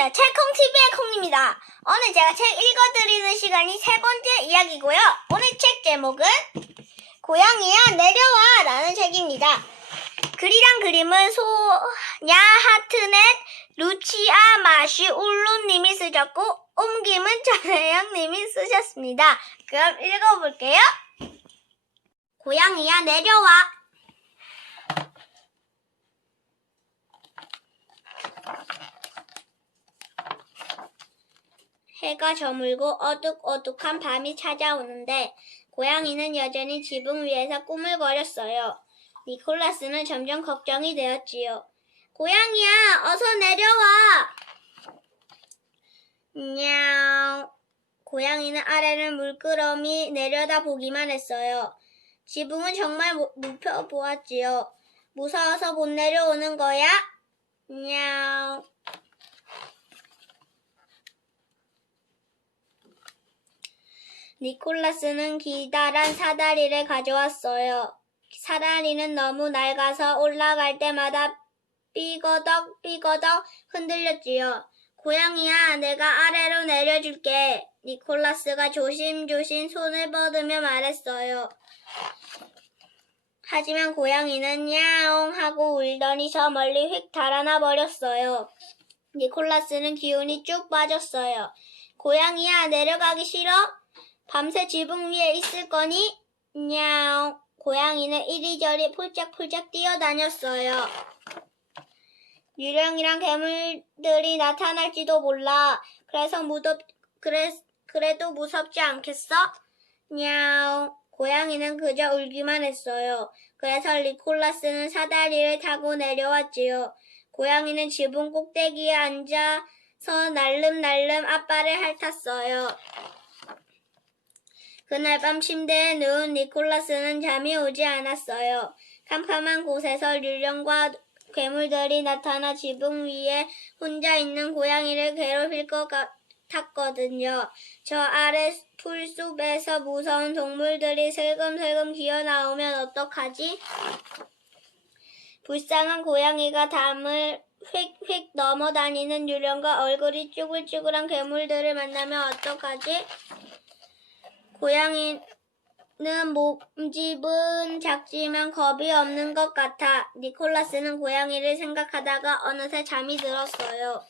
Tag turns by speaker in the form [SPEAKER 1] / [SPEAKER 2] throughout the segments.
[SPEAKER 1] 안녕하세요. 책콩TV의 콩입니다. 오늘 제가 책 읽어드리는 시간이 세 번째 이야기고요. 오늘 책 제목은 고양이야 내려와 라는 책입니다. 글이랑 그림은 소냐 하트넷 루치아 마시 울루님이 쓰셨고 옮김은 전혜영님이 쓰셨습니다. 그럼 읽어볼게요. 고양이야 내려와 해가 저물고 어둑어둑한 밤이 찾아오는데 고양이는 여전히 지붕 위에서 꾸물거렸어요. 니콜라스는 점점 걱정이 되었지요. 고양이야, 어서 내려와! 냐옹. 고양이는 아래를 물끄러미 내려다 보기만 했어요. 지붕은 정말 무- 눕혀 보았지요. 무서워서 못 내려오는 거야? 냐옹. 니콜라스는 기다란 사다리를 가져왔어요. 사다리는 너무 낡아서 올라갈 때마다 삐거덕 삐거덕 흔들렸지요. 고양이야, 내가 아래로 내려줄게. 니콜라스가 조심조심 손을 뻗으며 말했어요. 하지만 고양이는 야옹 하고 울더니 저 멀리 휙 달아나 버렸어요. 니콜라스는 기운이 쭉 빠졌어요. 고양이야, 내려가기 싫어? 밤새 지붕 위에 있을 거니? 냐옹. 고양이는 이리저리 폴짝폴짝 뛰어다녔어요. 유령이랑 괴물들이 나타날지도 몰라. 그래서 무섭, 그래, 그래도 무섭지 않겠어? 냐옹. 고양이는 그저 울기만 했어요. 그래서 리콜라스는 사다리를 타고 내려왔지요. 고양이는 지붕 꼭대기에 앉아서 날름날름 앞발을 핥았어요. 그날 밤 침대에 누운 니콜라스는 잠이 오지 않았어요. 캄캄한 곳에서 유령과 괴물들이 나타나 지붕 위에 혼자 있는 고양이를 괴롭힐 것 같았거든요. 저 아래 풀숲에서 무서운 동물들이 슬금슬금 기어 나오면 어떡하지? 불쌍한 고양이가 담을 휙휙 넘어다니는 유령과 얼굴이 쭈글쭈글한 괴물들을 만나면 어떡하지? 고양이는 몸집은 작지만 겁이 없는 것 같아. 니콜라스는 고양이를 생각하다가 어느새 잠이 들었어요.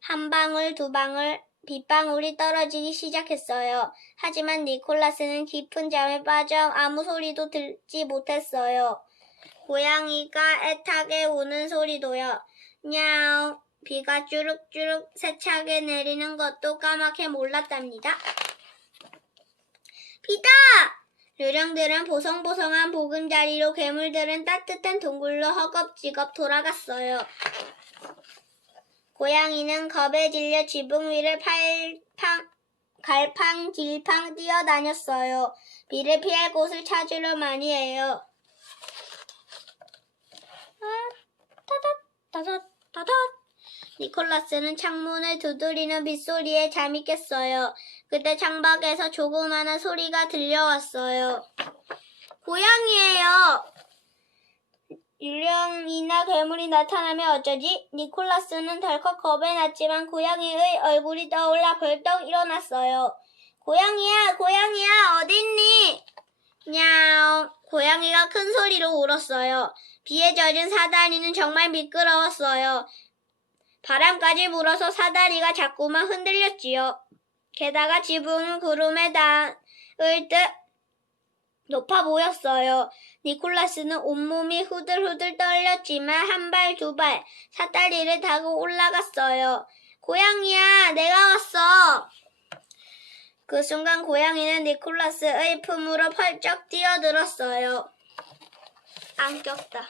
[SPEAKER 1] 한 방울, 두 방울, 빗방울이 떨어지기 시작했어요. 하지만 니콜라스는 깊은 잠에 빠져 아무 소리도 듣지 못했어요. 고양이가 애타게 우는 소리도요. 냐옹. 비가 주룩주룩 세차게 내리는 것도 까맣게 몰랐답니다. 비다! 유령들은 보송보송한 보금자리로 괴물들은 따뜻한 동굴로 허겁지겁 돌아갔어요. 고양이는 겁에 질려 지붕 위를 팔팡, 갈팡질팡 뛰어다녔어요. 비를 피할 곳을 찾으려 많이 해요. 아, 타닷, 타닷, 타닷. 니콜라스는 창문을 두드리는 빗소리에 잠이 깼어요. 그때 창밖에서 조그마한 소리가 들려왔어요. 고양이에요. 유령이나 괴물이 나타나면 어쩌지? 니콜라스는 덜컥 겁에 났지만 고양이의 얼굴이 떠올라 벌떡 일어났어요. 고양이야, 고양이야, 어딨니? 냐옹. 고양이가 큰 소리로 울었어요. 비에 젖은 사다리는 정말 미끄러웠어요. 바람까지 불어서 사다리가 자꾸만 흔들렸지요. 게다가 지붕은 구름에 닿을 듯 높아 보였어요. 니콜라스는 온몸이 후들후들 떨렸지만 한 발, 두 발, 사다리를 타고 올라갔어요. 고양이야, 내가 왔어! 그 순간 고양이는 니콜라스의 품으로 펄쩍 뛰어들었어요. 안 꼈다.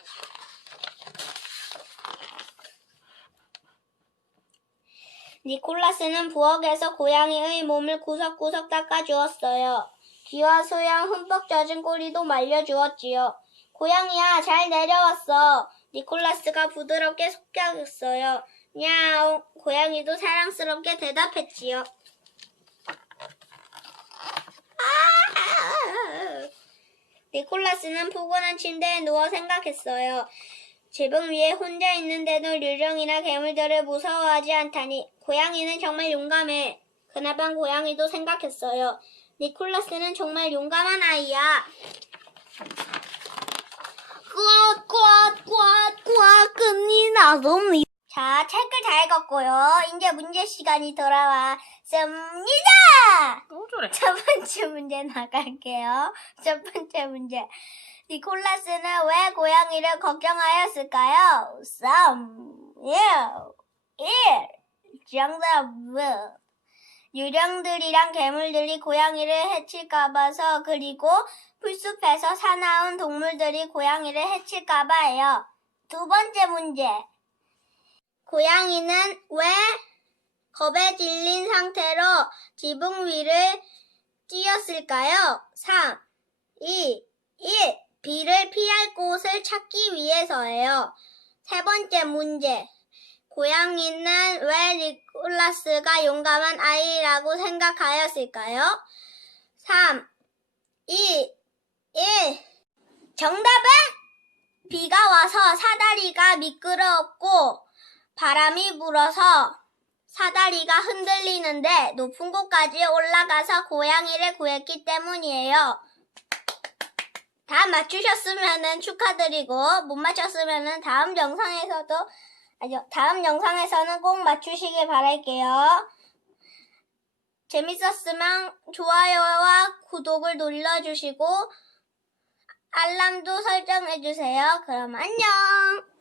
[SPEAKER 1] 니콜라스는 부엌에서 고양이의 몸을 구석구석 닦아주었어요. 귀와 소양 흠뻑 젖은 꼬리도 말려주었지요. 고양이야, 잘 내려왔어. 니콜라스가 부드럽게 속삭였어요. 야옹, 고양이도 사랑스럽게 대답했지요. 아! 니콜라스는 포근한 침대에 누워 생각했어요. 지붕 위에 혼자 있는데도 유령이나 괴물들을 무서워하지 않다니 고양이는 정말 용감해. 그날 밤 고양이도 생각했어요. 니콜라스는 정말 용감한 아이야. 꽉꽉꽉꽉 끈이 나섭니다. 자, 책을 다 읽었고요. 이제 문제 시간이 돌아왔습니다.
[SPEAKER 2] 또 저래.
[SPEAKER 1] 첫 번째 문제 나갈게요. 첫 번째 문제. 니콜라스는 왜 고양이를 걱정하였을까요? 3, 1, 1. 정답은 유령들이랑 괴물들이 고양이를 해칠까봐서 그리고 풀숲에서 사나운 동물들이 고양이를 해칠까봐예요. 두 번째 문제. 고양이는 왜 겁에 질린 상태로 지붕 위를 뛰었을까요? 3, 2, 1. 비를 피할 곳을 찾기 위해서예요. 세 번째 문제. 고양이는 왜 니콜라스가 용감한 아이라고 생각하였을까요? 3, 2, 1. 정답은 비가 와서 사다리가 미끄럽고 바람이 불어서 사다리가 흔들리는데 높은 곳까지 올라가서 고양이를 구했기 때문이에요. 다 맞추셨으면 축하드리고 못 맞췄으면 다음 영상에서도 다음 영상에서는 꼭 맞추시길 바랄게요. 재밌었으면 좋아요와 구독을 눌러주시고 알람도 설정해주세요. 그럼 안녕!